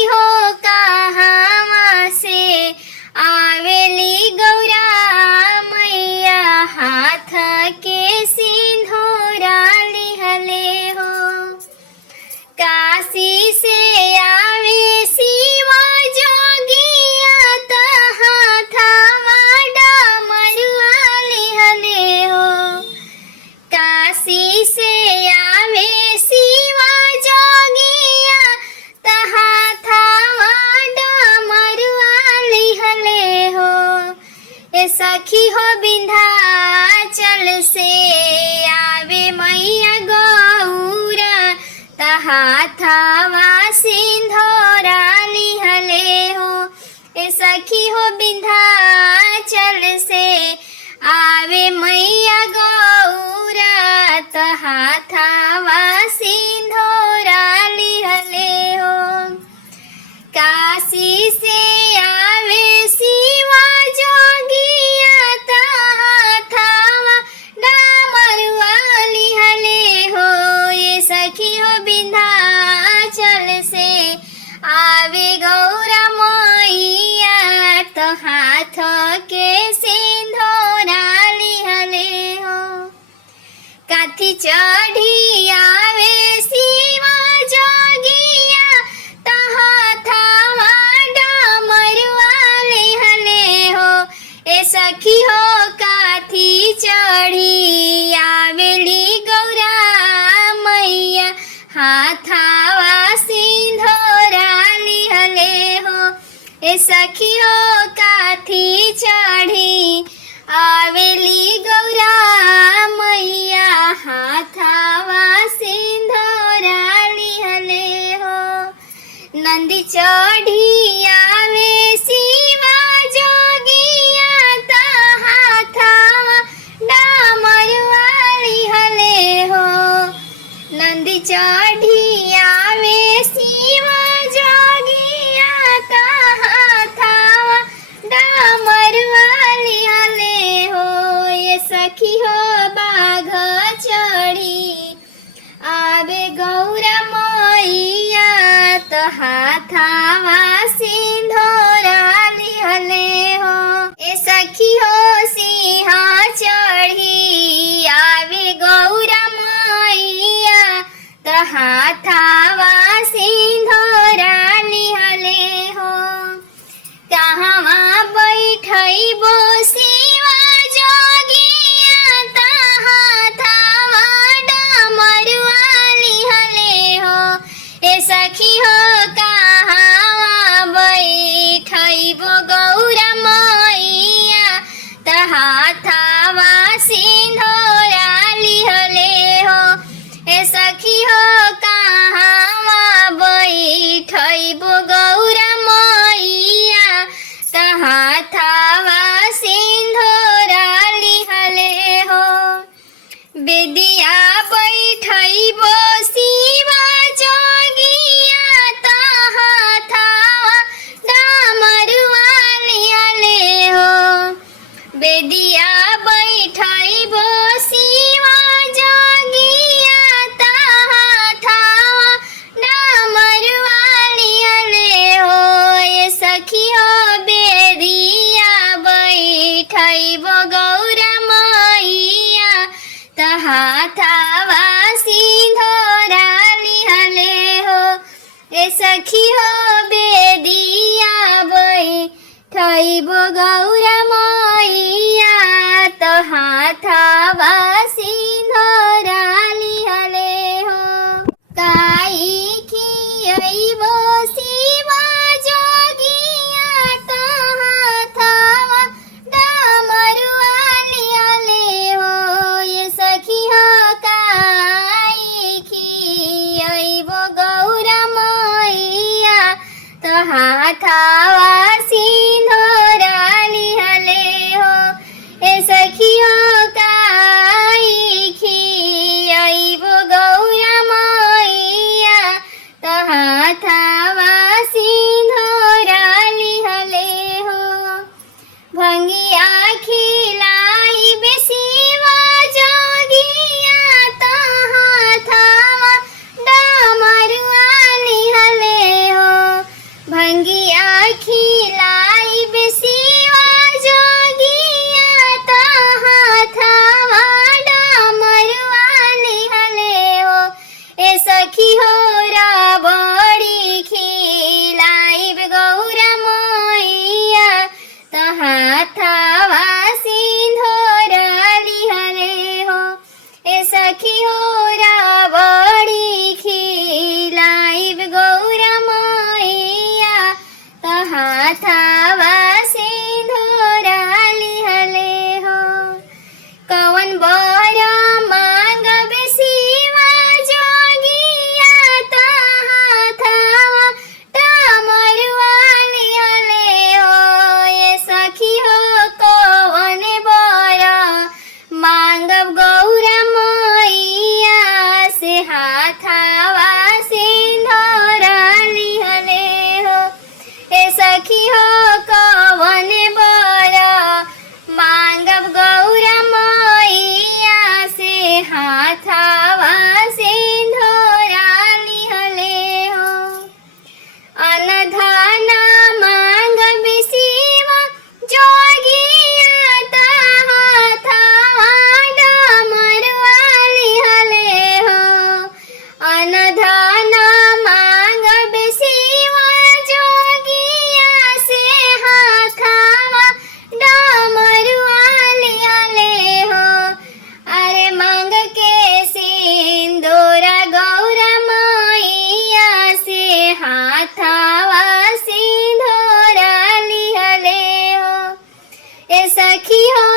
सखी हो कहाँ से आवेली गौरा मैया हाथ के सिंधोरा लिहले हो। काशी से आवे शिवा जोगिया तहाँ थावा डमरुआ लिहले हो। काशी से आवे शिवा जोगिया तहाँ थावा डमरुआ लिहले हो। ए सखी हो विंध्याचल से आवे मैया गौरा तहाँ थावा सिंधोरा लिहले हो। ए सखी हो विंध्याचल से आवे मैया गौरा तहाँ थावा सिंधोरा लिहले हो। काशी से आवे शिवा जोगिया तहाँ थावा डमरुआ लिहले हो। ये सखी हो विंध्याचल से आवे गौरा मैया तहाँ के सिंधोरा लिहले हो। काठी चढ़ी आवे शिवा जोगिया तहाँ थावा डमरुआ लिहले हो। ए सखी हो काठी चढ़ी आवेली गौरा मैया हाथावा सिंधोरा लिहले हो। ए सखी हो काठी चढ़ी आवेली गौरा मैया हाथावा सिंधोरा लिहले हो। नंदी चढ़ी आवे शिवा जोगिया तहाँ थावा डमरुआ लिहले हो। नंदी चढ़ी आवे शिवा जोगिया तहाँ थावा डमरुआ लिहले हो। ये सखी हो बाघ चढ़ी आवे गौरा मैया तहाँ थावा सिंधोरा लिहले हो। ए सखी हो सिंह चढ़ी आवे गौरा मैया तहाँ थावा सिंधोरा लिहले हो। कहवा बैठैबो शिवा जोगिया तहाँ थावा डमरुआ लिहले हो। ए सखी हो कहवा बैठैबो गौरा मैया तहाँ थावा सिंधोरा लिहले हो। ए सखी हो कहवा बैठैबो गौरा मैया तहाँ थावा सिंधोरा लिहले हो। बेदिया बैठैबो शिवा जोगिया तहाँ थावा डमरुआ लिहले हो। बेदिया बैठैबो शिवा जोगिया तहाँ थावा डमरुआ लिहले हो। ये सखी हो बेदिया बैठैबो गौरा मैया तहाँ थावा सिंधोरा लिहले हो। ए सखी हो बेदिया बैठैबो गौरा मैया तहाँ थावा सिंधोरा लिहले हो। काई खियैबो शिवा जोगिया तहाँ थावा डमरुआ लिहले हो। ये सखी हो काई खियैबो गौरा मैया तहाँ थावा सिंधोरा लिहले हो। ए सखी हो काई खियैबो गौरा मैया तहाँ थावा सिंधोरा लिहले हो। भंगिया खिलाई बेसिवा जोगिया तहाँ थावा डमरुआ लिहले हो। એ સખી હો